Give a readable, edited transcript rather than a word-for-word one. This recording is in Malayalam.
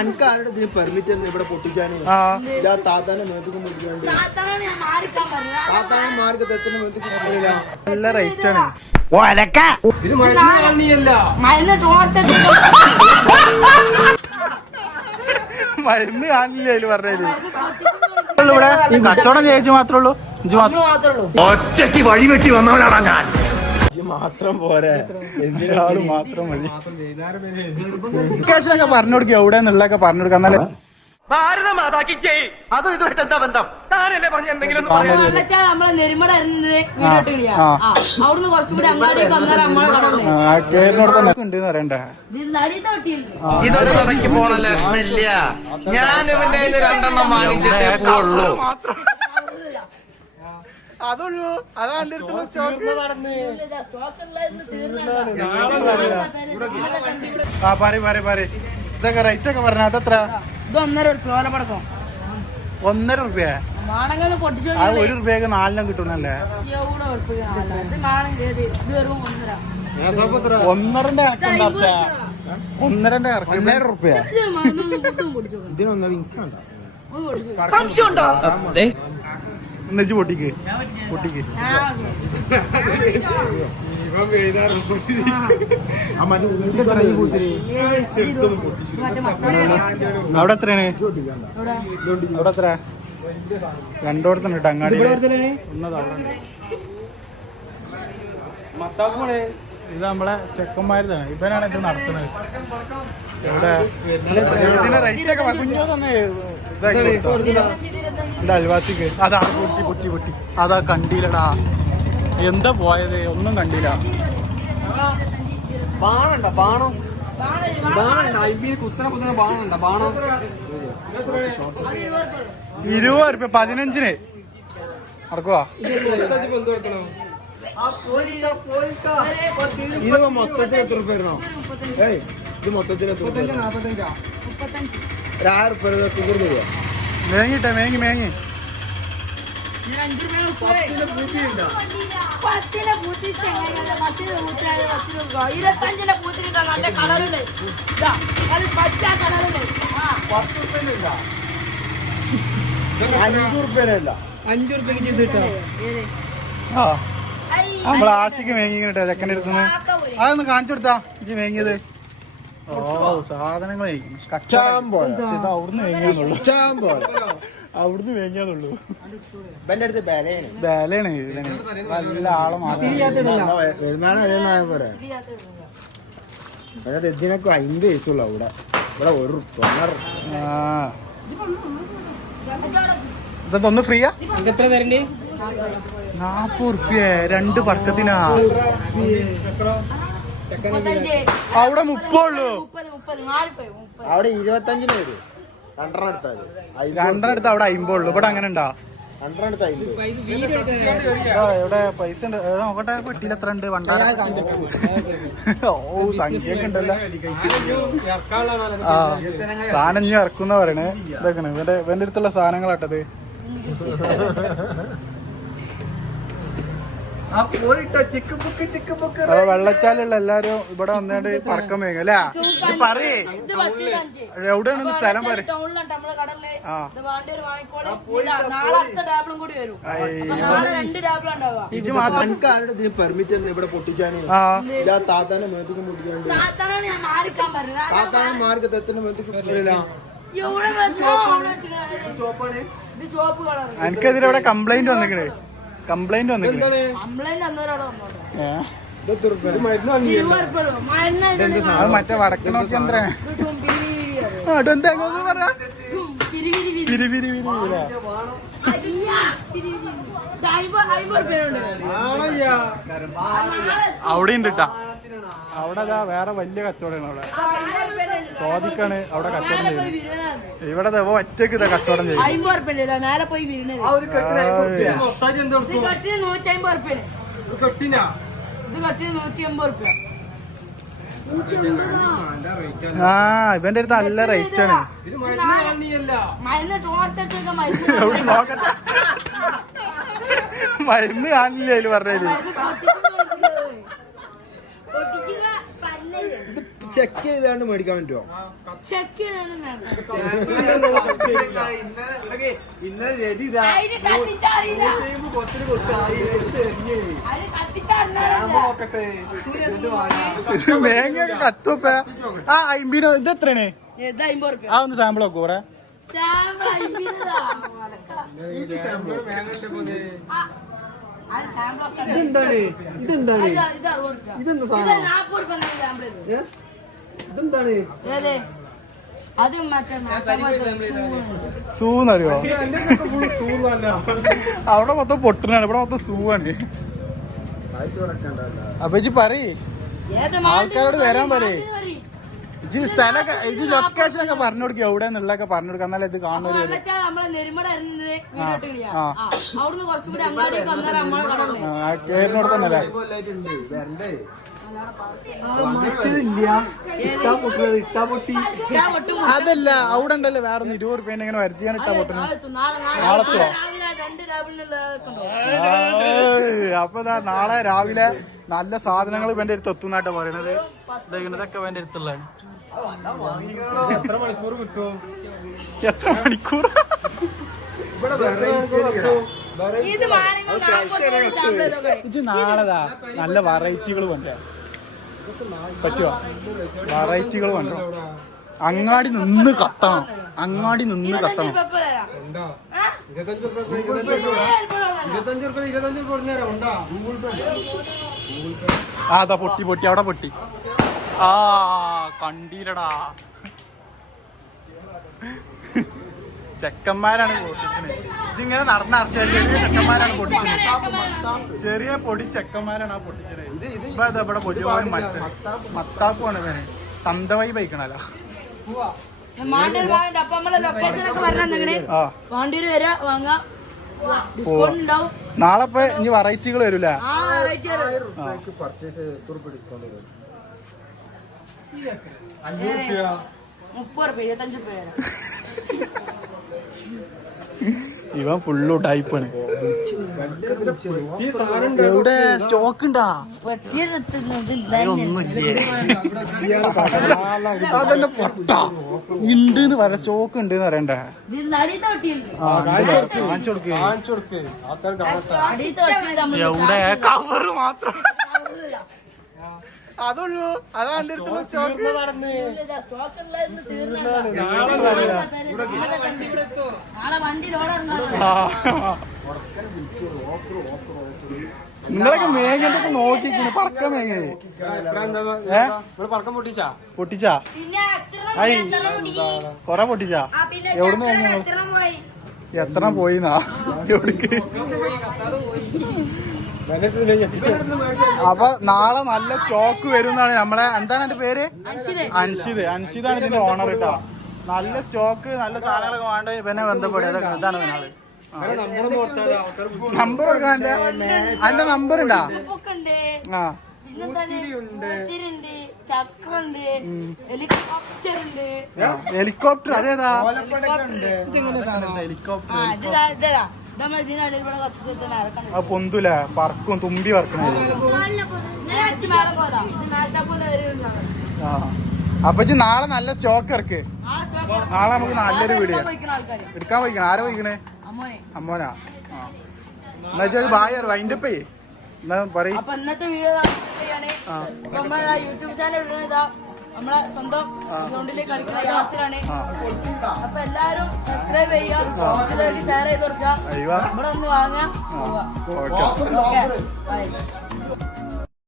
ആരുടെ പെർമിറ്റ് ഇവിടെ പൊട്ടിച്ചാന് താത്താനെ മേത്തേക്ക് പൊട്ടിക്കാണ്ട് താത്താനെ മാർക്ക് തെറ്റുന്ന മേത്തേക്ക് നല്ല റേറ്റ് ആണ്. ഇത് മരുന്ന് കാണില്ല അതില് പറഞ്ഞത്. ഇവിടെ കച്ചവടം ചേച്ചി മാത്രമേ ഉള്ളൂ. ഒറ്റയ്ക്ക് വഴിവെട്ടി വന്നവനാണ് ഞാൻ. മാത്രം പോരെ, എന്തിനാളും മാത്രം മതി. കേസിലൊക്കെ പറഞ്ഞു കൊടുക്കുക, എവിടെന്നുള്ളൊക്കെ പറഞ്ഞു കൊടുക്കാം. എന്നാലേ അതും ഇതുമായിട്ട് എന്താ ബന്ധം? താനല്ലേ പറഞ്ഞ എന്തെങ്കിലും കേരളോട് തന്നെ ഉണ്ട് പറയണ്ടേ. ഇതൊരു നടക്ക് പോണ ലക്ഷണില്ല. ഞാൻ ഇവന്റെ രണ്ടെണ്ണം വാങ്ങിച്ചിട്ടേ പോവുള്ളൂ. അതുള്ളൂ, അതാണ് സ്റ്റോക്ക്. ഇതൊക്കെ റേറ്റ് ഒക്കെ പറഞ്ഞ അതെത്ര? ഇത് 1.5 റുപ്യ. 1 റുപ്യക്ക് 4 കിട്ടുന്നല്ലേ? 1.5 കണക്കുണ്ട്. 1.5 കണക്ക് 1.5 റുപ്യ. ഇതിനൊന്നും പൊട്ടിക്ക് പൊട്ടിക്ക്. അവിടെ എത്രയാണ്? അവിടെ എത്ര? രണ്ടോടത്തുണ്ട് കേട്ടോ അങ്ങാടി. ഇത് നമ്മളെ ചെക്കന്മാരുതാണ്. ഇവനാണ് ഇത് നടത്തുന്നത്. ഇവിടെ റേറ്റ് ഒക്കെ കുഞ്ഞോന്നെ എന്റെ അൽവാസിക്ക് അതാണ് പൊട്ടി പൊട്ടി പൊട്ടി. അതാ കണ്ടില്ലടാ, എന്താ പോയത് ഒന്നും കണ്ടില്ല. ബാണുണ്ടോ? ബാണം കുത്തനെ കുത്തനെ ബാണുണ്ടോ? ബാണം 20 റുപ്യ 15-ന് നടക്കുവാ. മൊത്തത്തിൽ എത്ര റുപ്യ വരണോ? ഇത് മൊത്തത്തിൽ 6 റുപ്യ മേങ്ങിട്ടെ മേങ്ങി മേങ്ങി. നമ്മളെ ആശിക്ക് മേങ്ങിട്ടെ ചെക്കൻ്റെ അടുത്തുനിന്ന്. അതൊന്ന് കാണിച്ചു കൊടുത്താ ഇജ്ജ് മേങ്ങിയത്. ഓ സാധനങ്ങളെ അവിടുന്ന് മേങ്ങിയാന്നുള്ളൂ. അവിടുന്ന് മേങ്ങിയാന്നുള്ളൂ. ബേലയാണ് ഇവന്. നല്ല ആളെ മാത്രം ഇതിനൊക്കെ 50 പൈസയുള്ളൂ. അവിടെ ഇവിടെ 1 റുപ്യ. ഇതൊന്ന് ഫ്രീയാ? 40 റുപ്യ 2 പക്കത്തിനാ. അവിടെ 30 ഉള്ളൂ. അവിടെ 25-ന് വരും. 2 എടുത്ത് അവിടെ 50 ഉള്ളൂ. ഇവിടെ അങ്ങനെ ഉണ്ടോ? 2 ഇവിടെ പൈസ ഉണ്ട്. നോക്കട്ടെ പെട്ടിയിൽ എത്ര ഉണ്ട്? ഓ സംഖ്യൊക്കെ ഉണ്ടല്ലോ. സാധനം ഇനി ഇറക്കുന്ന പറയണേ. ഇതൊക്കെ ഇവന്റെ അടുത്തുള്ള സാധനങ്ങളാട്ടത്. വെള്ളച്ചാലുള്ള എല്ലാരും ഇവിടെ വന്നിട്ട് പറക്കം വേഗം അല്ലേ? പറയേ എവിടെയാണ് സ്ഥലം പറ. ഇത് മാത്രം ആരുടെ പെർമിറ്റ് ഇവിടെ പൊട്ടിച്ചാന് താത്താനെ മേത്തേക്ക് പൊട്ടിക്കാണ്ട് താത്താനെ മാർക്ക് തെറ്റുന്ന മേത്തേക്ക് പൊട്ടില്ല. എനിക്കെതിരെ ഇവിടെ കംപ്ലൈന്റ് വന്നിക്കണേ. കംപ്ലൈന്റ് വന്നിട്ട് മറ്റേ വടക്കനോ ചന്ദ്ര പറഞ്ഞ അവിടെ ഉണ്ട് ട്ടാ. അവിടെ വേറെ വലിയ കച്ചവടമാണ്. അവിടെ സ്വാദിക്കാണ് അവിടെ കച്ചവടം ചെയ്യുന്നത്. ഇവിടെ ഒറ്റക്ക് ഇതാ കച്ചവടം ചെയ്യും. 50 ഇവന്റെ അടുത്ത് നല്ല റേറ്റ് ആണ്. നോക്കട്ടെ മരുന്ന് കാണില്ല അതില് പറഞ്ഞത്. ചെക്ക് ചെയ്താണ്ട് മേടിക്കാൻ പറ്റുമോ? ചെക്ക് ചെയ്താലും മേങ്ങയൊക്കെ കത്തുപ്പ. ആ അമ്പീനോ ഇത് എത്രയാണ്? ആ ഒന്ന് സാമ്പിൾ നോക്കൂ ഇവിടെ. ഇതെന്താണ് ഇതെന്താണ് ഇതെന്താ സാധനം ഇതെന്താണ് അത് മറ്റേ സൂന്നറിയോ? അവിടെ മൊത്തം പൊട്ടനാണ്, ഇവിടെ മൊത്തം സൂവാണ്. അപ്പൊ ഇജ്ജ് പറയ്, ആൾക്കാരോട് വരാൻ പറയേ. ഇജ്ജ് സ്ഥലമൊക്കെ ഇജ്ജ് ലൊക്കേഷനൊക്കെ പറഞ്ഞു കൊടുക്കുക, എവിടെയെന്നുള്ളതൊക്കെ പറഞ്ഞു കൊടുക്കുക, എന്നാലേ ഇത് കാണുന്നത്. അവിടുന്ന് കുറച്ചുകൂടി അങ്ങാടിക്ക് വന്നാൽ നമ്മളെ കടന്നു കേറിനോട് തന്നെ അല്ലേ? അതല്ല, അവിടെ ഉണ്ടല്ലോ വേറെ 20 രൂപ ഇങ്ങനെ വരുത്തിയാണ് ഇട്ടാ പൊട്ടുന്നത്. നാളെത്തോ? അപ്പൊ നാളെ രാവിലെ നല്ല സാധനങ്ങൾ ഇവന്റെ അടുത്ത് എത്തുന്നായിട്ട് പറയണത്. ഇതൊക്കെ ഇവന്റെ അടുത്തുള്ളതാണ്. എത്ര മണിക്കൂർ കിട്ടും? എത്ര മണിക്കൂർ? ഇത് നാളെതാ നല്ല വെറൈറ്റികൾ കൊണ്ടേ പറ്റുമോ? വെറൈറ്റികൾ കൊണ്ടോ? അങ്ങാടി നിന്ന് കത്തണം, അങ്ങാടി നിന്ന് കത്തണം. അതാ പൊട്ടി പൊട്ടി, അവിടെ പൊട്ടി. ആ കണ്ടീലടാ, ചെക്കന്മാരാണ് പൊട്ടിച്ചത്. ഇങ്ങനെ നടന്ന ചെറിയ ചെക്കന്മാരാണ് പൊട്ടിച്ചത്, ചെറിയ പൊടി ചെക്കന്മാരാണ് ആ പൊട്ടിച്ചത്. ഇപ്പൊ ഇവിടെ പൊടിയോനും മത്സരം മത്താപ്പുമാണ് ഇവന്. തന്തവൈ ബൈക്കണല്ലോ. നാളെ ഇപ്പൊ ഇനി വെറൈറ്റികൾ വരൂല. 30 ഇവൻ ഫുള്ള് ടൈപ്പാണ്. എവിടെ സ്റ്റോക്ക് ഉണ്ടാ? ഒന്നുമില്ലേ? അതന്നെ പൊട്ട ഉണ്ട് പറയാ, സ്റ്റോക്ക് ഉണ്ട് പറയണ്ടേ? കാണിച്ചു കൊടുക്ക്. എവിടെ കവറ് മാത്രം അതുള്ളൂ, അതാ എന്റെ അടുത്തുള്ള സ്റ്റോക്ക്. നിങ്ങളൊക്കെ മേഘന്റെ നോക്കിക്കുന്നു, പറക്ക മേഘ പൊട്ടിച്ചാ? ഐ കൊറേ പൊട്ടിച്ചാ? എവിടുന്ന് എത്ര പോയിന്നാ? എവിടേക്ക്? അപ്പൊ നാളെ നല്ല സ്റ്റോക്ക് വരും എന്നാണ് നമ്മളെ. എന്താണ് എന്റെ പേര്? അൻഷിതാണ് ഇതിന്റെ ഓണർ കേട്ടോ. നല്ല സ്റ്റോക്ക്, നല്ല സാധനങ്ങളൊക്കെ വേണ്ട ഇവനെ ബന്ധപ്പെടുക. ഇതാണ് നാളെ നമ്പർ കൊടുക്കാൻ. അതിന്റെ നമ്പർ ഉണ്ടാ? ആ ഹെലികോപ്റ്റർ. അതേതാ? ഹെലികോപ്റ്റർ പൊന്തൂല, പറക്കും, തുമ്പി പറക്കണ. അപ്പൊ നാളെ നല്ല സ്റ്റോക്ക് ഇറക്ക്. നാളെ നമുക്ക് നല്ലൊരു വീഡിയോ എടുക്കാൻ പോയിക്കണേ. ആരാ പോയിക്കണേ? അമ്മോനാ. എന്നാ വെച്ചാൽ ബായ് വൈൻഡപ്പ് എന്നാ പറയും. അപ്പൊ ഇന്നത്തെ വീഡിയോ യൂട്യൂബ് ചാനൽ നമ്മളെ സ്വന്തം ഗ്രൗണ്ടിലേക്ക് കളിക്കുന്ന യാസിറാണ്. അപ്പൊ എല്ലാരും സബ്സ്ക്രൈബ് ചെയ്യുക, ഷെയർ ചെയ്ത് കൊടുക്കുക, ഇവിടെ ഒന്ന് വാങ്ങാം.